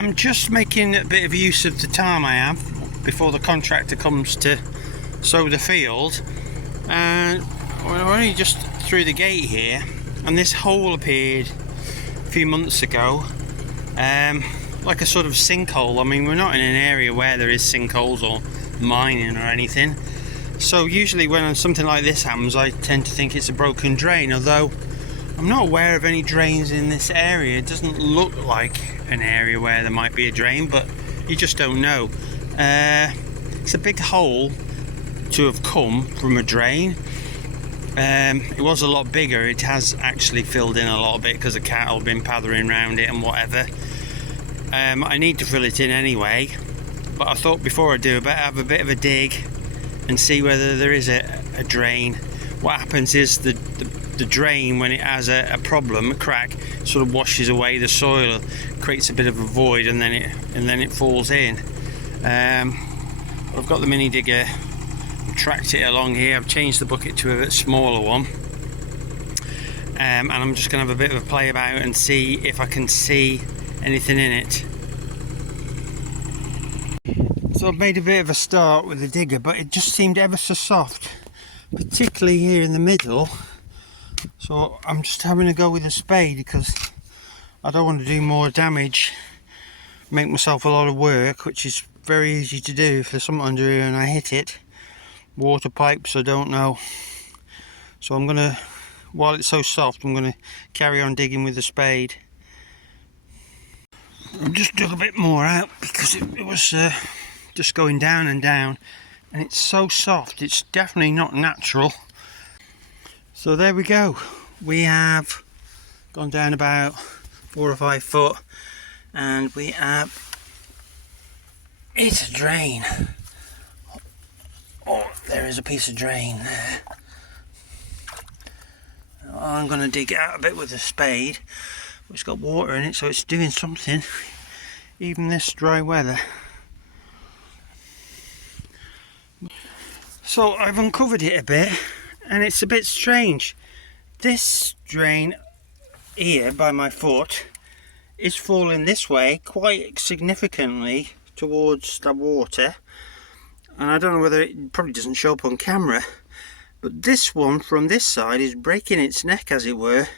I'm just making a bit of use of the time I have before the contractor comes to sow the field, and we're only just through the gate here, and this hole appeared a few months ago, like a sort of sinkhole. I mean, we're not in an area where there is sinkholes or mining or anything, so usually when something like this happens I tend to think it's a broken drain, although I'm not aware of any drains in this area. It doesn't look like an area where there might be a drain, but you just don't know. It's a big hole to have come from a drain. It was a lot bigger. It has actually filled in a lot of it because the cattle have been pathering around it and whatever. I need to fill it in anyway, but I thought before I do, I better have a bit of a dig and see whether there is a drain. What happens is the drain, when it has a problem, a crack, sort of washes away the soil, creates a bit of a void, and then it falls in. I've got the mini digger, tracked it along here. I've changed the bucket to a bit smaller one, and I'm just going to have a bit of a play about and see if I can see anything in it. So I've made a bit of a start with the digger, but it just seemed ever so soft, particularly here in the middle. So I'm just having a go with a spade because I don't want to do more damage, make myself a lot of work, which is very easy to do if there's something under here and I hit it. Water pipes, I don't know. So I'm gonna, while it's so soft, I'm gonna carry on digging with the spade. I've just dug a bit more out because it was just going down and down, and it's so soft, it's definitely not natural. So there we go, we have gone down about 4 or 5 foot, and we have hit a drain. Oh, there is a piece of drain there. I'm going to dig it out a bit with a spade. It's got water in it, so it's doing something, even this dry weather. So I've uncovered it a bit, and it's a bit strange. This drain here by my foot is falling this way quite significantly towards the water, and I don't know whether it probably doesn't show up on camera, but this one from this side is breaking its neck, as it were.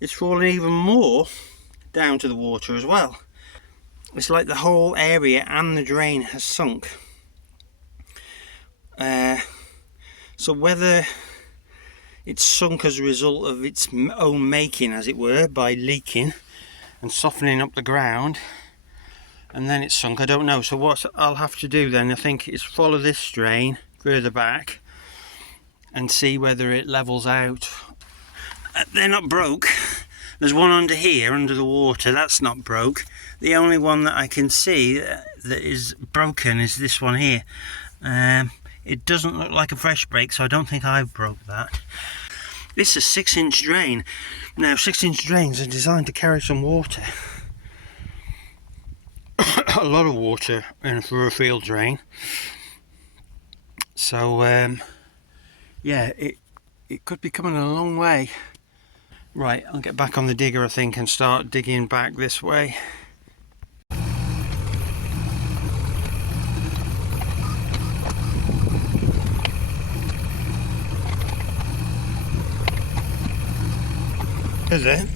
It's falling even more down to the water as well. It's like the whole area and the drain has sunk. So whether it's sunk as a result of its own making, as it were, by leaking and softening up the ground, and then it's sunk, I don't know. So what I'll have to do then, I think, is follow this drain further back and see whether it levels out. They're not broke. There's one under here, under the water, that's not broke. The only one that I can see that is broken is this one here. It doesn't look like a fresh break, so I don't think I've broke that. This is a 6-inch drain. Now 6-inch drains are designed to carry some water. A lot of water for a field drain. So yeah, it could be coming a long way. Right, I'll get back on the digger, I think, and start digging back this way. Is it?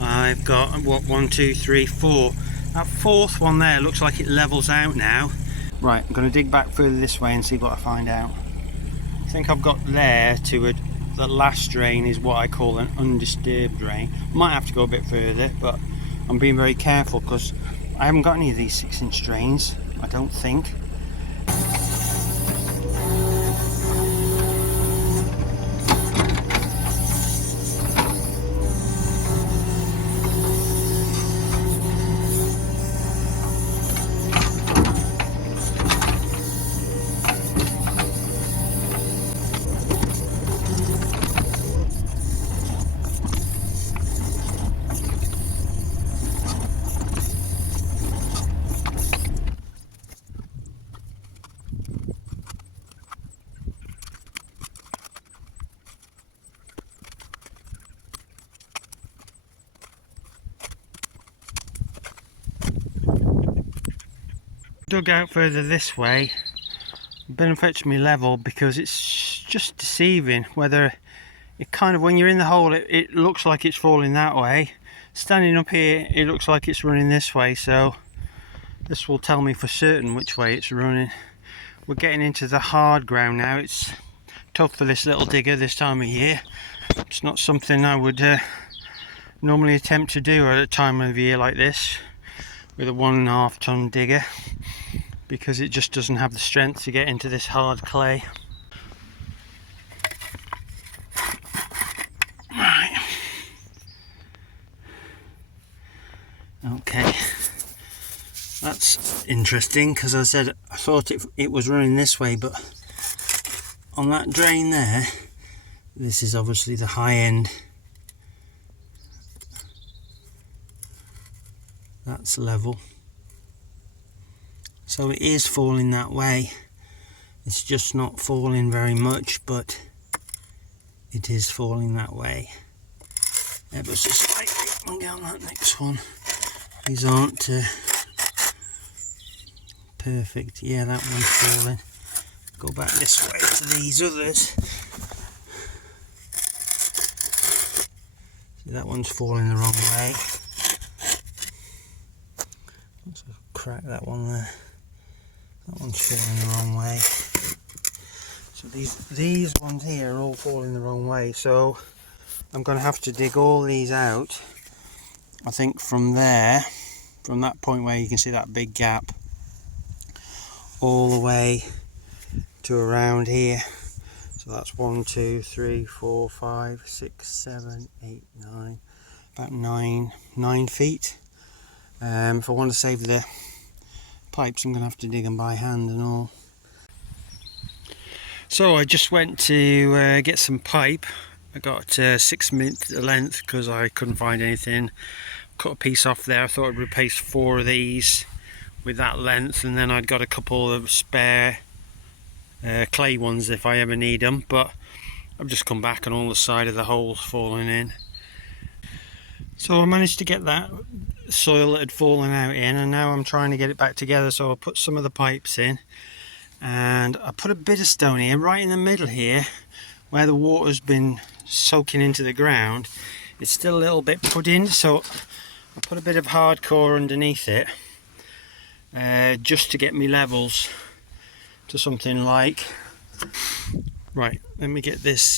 I've got, what, 1, 2, 3, 4. That fourth one there looks like it levels out now. Right, I'm going to dig back further this way and see what I find out. I think I've got there to the last drain is what I call an undisturbed drain. Might have to go a bit further, but I'm being very careful because I haven't got any of these 6-inch drains, I don't think. Dug out further this way, been fetched me level, because it's just deceiving whether it kind of, when you're in the hole, it looks like it's falling that way. Standing up here, it looks like it's running this way, so this will tell me for certain which way it's running. We're getting into the hard ground now. It's tough for this little digger this time of year. It's not something I would normally attempt to do at a time of year like this with a 1.5 ton digger, because it just doesn't have the strength to get into this hard clay. Right. Okay. That's interesting, because I said I thought it was running this way, but on that drain there, this is obviously the high end. That's level. So it is falling that way. It's just not falling very much, but it is falling that way. Ever so slightly. I'll get on that next one. These aren't perfect. Yeah, that one's falling. Go back this way to these others. See, that one's falling the wrong way. Let's crack that one there. That one's falling the wrong way. So these ones here are all falling the wrong way. So I'm going to have to dig all these out. I think from there, from that point where you can see that big gap, all the way to around here. So that's 1, 2, 3, 4, 5, 6, 7, 8, 9, about 9 feet. If I want to save the pipes, I'm going to have to dig them by hand and all. So I just went to get some pipe. I got 6 minutes length because I couldn't find anything. Cut a piece off there. I thought I'd replace 4 of these with that length, and then I'd got a couple of spare clay ones if I ever need them, but I've just come back and all the side of the holes falling in. So I managed to get that soil that had fallen out in, and now I'm trying to get it back together. So I put some of the pipes in, and I put a bit of stone here right in the middle here where the water's been soaking into the ground. It's still a little bit pudding, so I put a bit of hardcore underneath it just to get me levels to something like, right, let me get this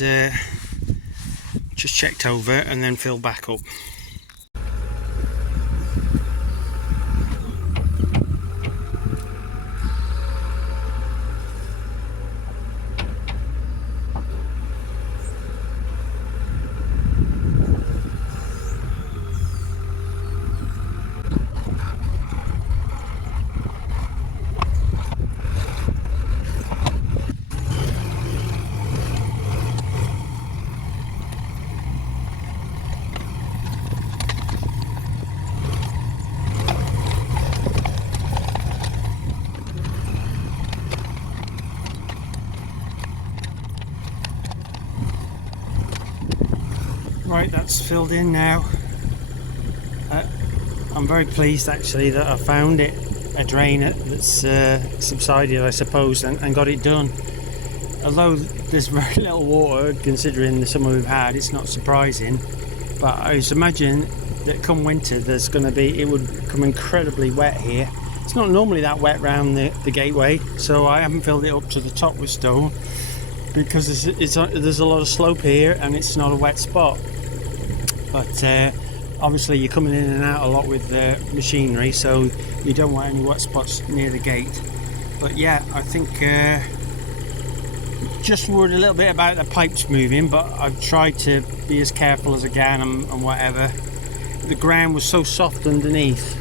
just checked over and then fill back up. Right, that's filled in now. I'm very pleased actually that I found it, a drain that's subsided, I suppose, and got it done. Although there's very little water considering the summer we've had, it's not surprising, but I was imagining that come winter there's going to be, it would become incredibly wet here. It's not normally that wet around the gateway, so I haven't filled it up to the top with stone because there's a lot of slope here and it's not a wet spot. But obviously you're coming in and out a lot with machinery, so you don't want any wet spots near the gate. But yeah, I think just worried a little bit about the pipes moving, but I've tried to be as careful as I can and whatever. The ground was so soft underneath,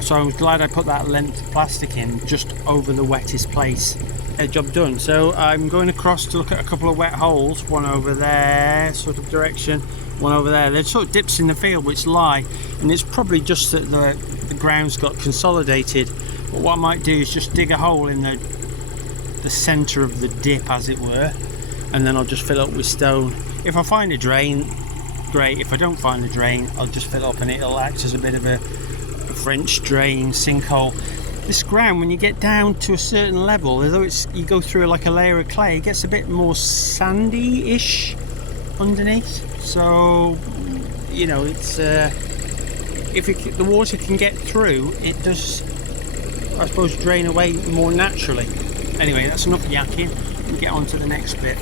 so I was glad I put that length of plastic in just over the wettest place. Job done. So I'm going across to look at a couple of wet holes, one over there sort of direction, one over there. They're sort of dips in the field which lie, and it's probably just that the ground's got consolidated. But what I might do is just dig a hole in the centre of the dip, as it were, and then I'll just fill up with stone. If I find a drain, great. If I don't find a drain, I'll just fill up and it'll act as a bit of a French drain sinkhole. this ground, when you get down to a certain level, although you go through like a layer of clay, it gets a bit more sandy-ish underneath. So, you know, it's if the water can get through, it does, I suppose, drain away more naturally. Anyway, that's enough yakking. We'll get on to the next bit.